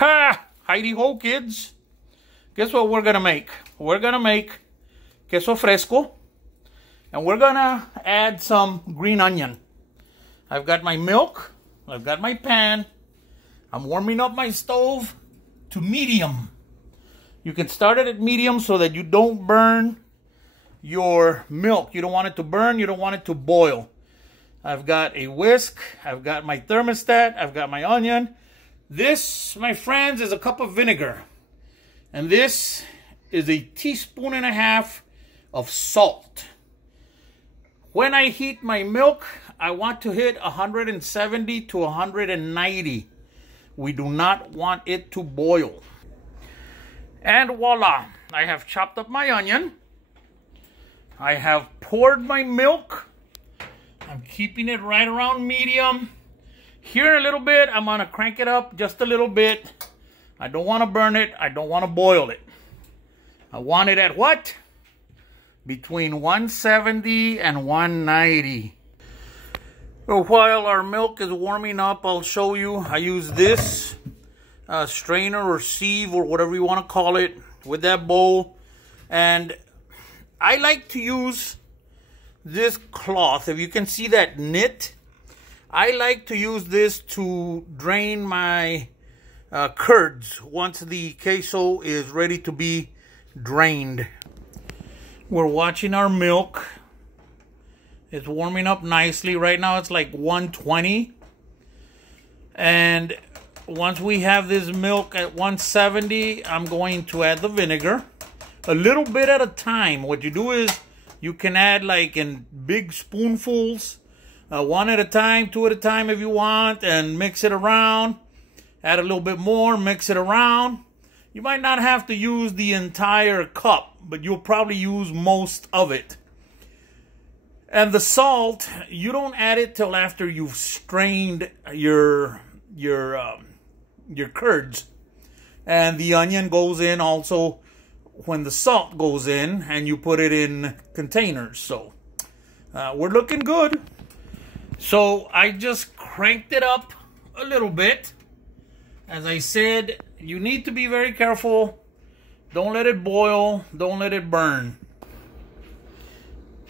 Ha! Heidi ho, kids. Guess what we're gonna make? We're gonna make queso fresco. And we're gonna add some green onion. I've got my milk. I've got my pan. I'm warming up my stove to medium. You can start it at medium so that you don't burn your milk. You don't want it to burn. You don't want it to boil. I've got a whisk. I've got my thermostat. I've got my onion. This, my friends, is a cup of vinegar. And this is a teaspoon and a half of salt. When I heat my milk, I want to hit 170 to 190. We do not want it to boil. And voila, I have chopped up my onion. I have poured my milk. I'm keeping it right around medium. Here in a little bit, I'm gonna crank it up just a little bit. I don't wanna burn it. I don't wanna boil it. I want it at what? Between 170 and 190. So while our milk is warming up, I'll show you. I use this strainer or sieve or whatever you want to call it with that bowl. And I like to use this cloth. If you can see that knit, I like to use this to drain my curds once the queso is ready to be drained. We're watching our milk. It's warming up nicely. Right now it's like 120. And once we have this milk at 170, I'm going to add the vinegar. A little bit at a time. What you do is you can add like in big spoonfuls. One at a time, two at a time if you want. And mix it around. Add a little bit more, mix it around. You might not have to use the entire cup, but you'll probably use most of it. And the salt, you don't add it till after you've strained your curds. And the onion goes in also when the salt goes in, and you put it in containers. So we're looking good. So I just cranked it up a little bit. As I said, you need to be very careful. Don't let it boil. Don't let it burn.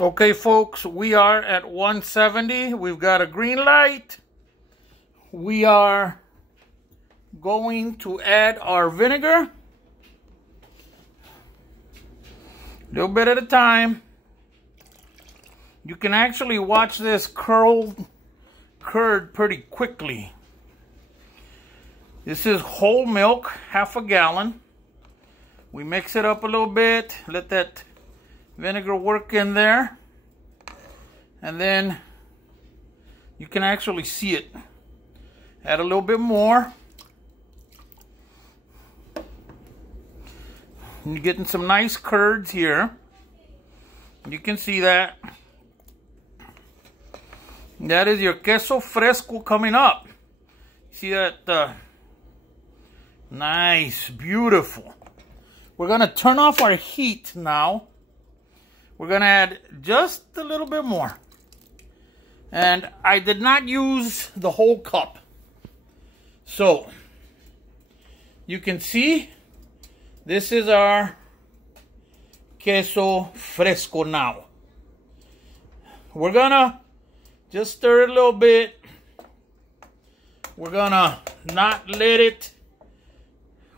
Okay, folks, we are at 170. We've got a green light. We are going to add our vinegar. A little bit at a time. You can actually watch this curd pretty quickly. This is whole milk, half a gallon. We mix it up a little bit, let that vinegar work in there. And then you can actually see it. Add a little bit more. And you're getting some nice curds here. You can see that. That is your queso fresco coming up. See that? Nice, beautiful. We're gonna turn off our heat now. We're gonna add just a little bit more. And I did not use the whole cup. So, you can see, this is our queso fresco now. We're gonna just stir it a little bit. We're gonna not let it,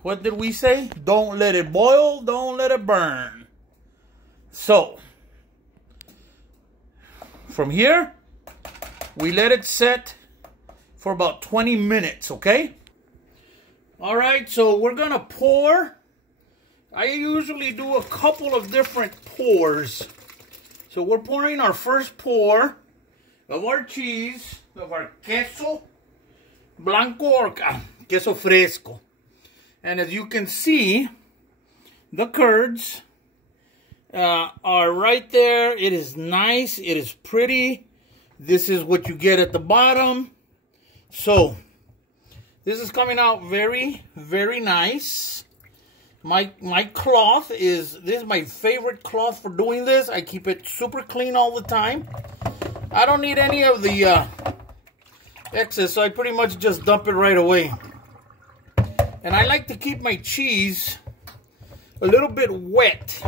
what did we say? Don't let it boil, don't let it burn. So, from here, we let it set for about 20 minutes, okay? All right, so we're gonna pour. I usually do a couple of different pours. So we're pouring our first pour of our cheese, of our queso blanco or queso fresco. And as you can see, the curds are right there. It is nice. It is pretty. This is what you get at the bottom. So, this is coming out very, very nice. My cloth is, this is my favorite cloth for doing this. I keep it super clean all the time. I don't need any of the excess, so I pretty much just dump it right away. And I like to keep my cheese a little bit wet.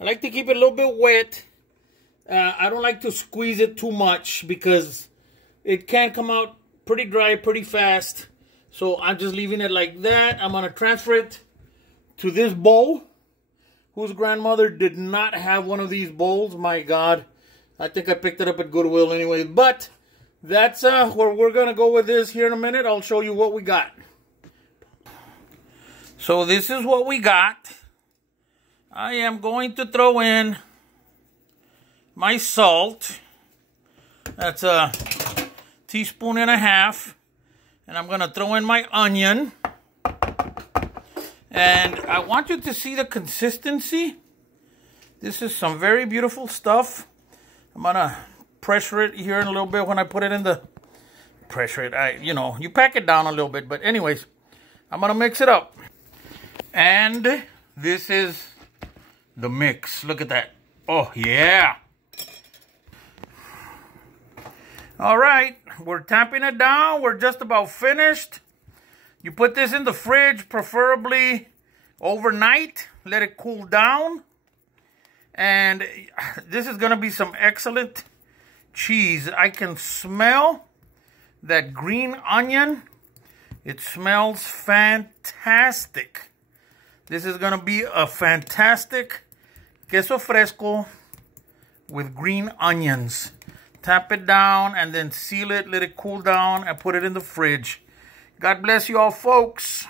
I like to keep it a little bit wet. I don't like to squeeze it too much because it can come out pretty dry pretty fast. So I'm just leaving it like that. I'm going to transfer it to this bowl, whose grandmother did not have one of these bowls. My God. I think I picked it up at Goodwill anyway. But that's where we're going to go with this here in a minute. I'll show you what we got. So this is what we got. I am going to throw in my salt. That's a teaspoon and a half. And I'm going to throw in my onion. And I want you to see the consistency. This is some very beautiful stuff. I'm going to pressure it here in a little bit when I put it in the... Pressure it. You know, you pack it down a little bit. But anyways, I'm going to mix it up. And this is the mix. Look at that. Oh, yeah. All right. We're tamping it down. We're just about finished. You put this in the fridge, preferably overnight. Let it cool down. And this is going to be some excellent cheese. I can smell that green onion. It smells fantastic. This is going to be a fantastic queso fresco with green onions. Tap it down and then seal it, let it cool down, and put it in the fridge. God bless you all, folks.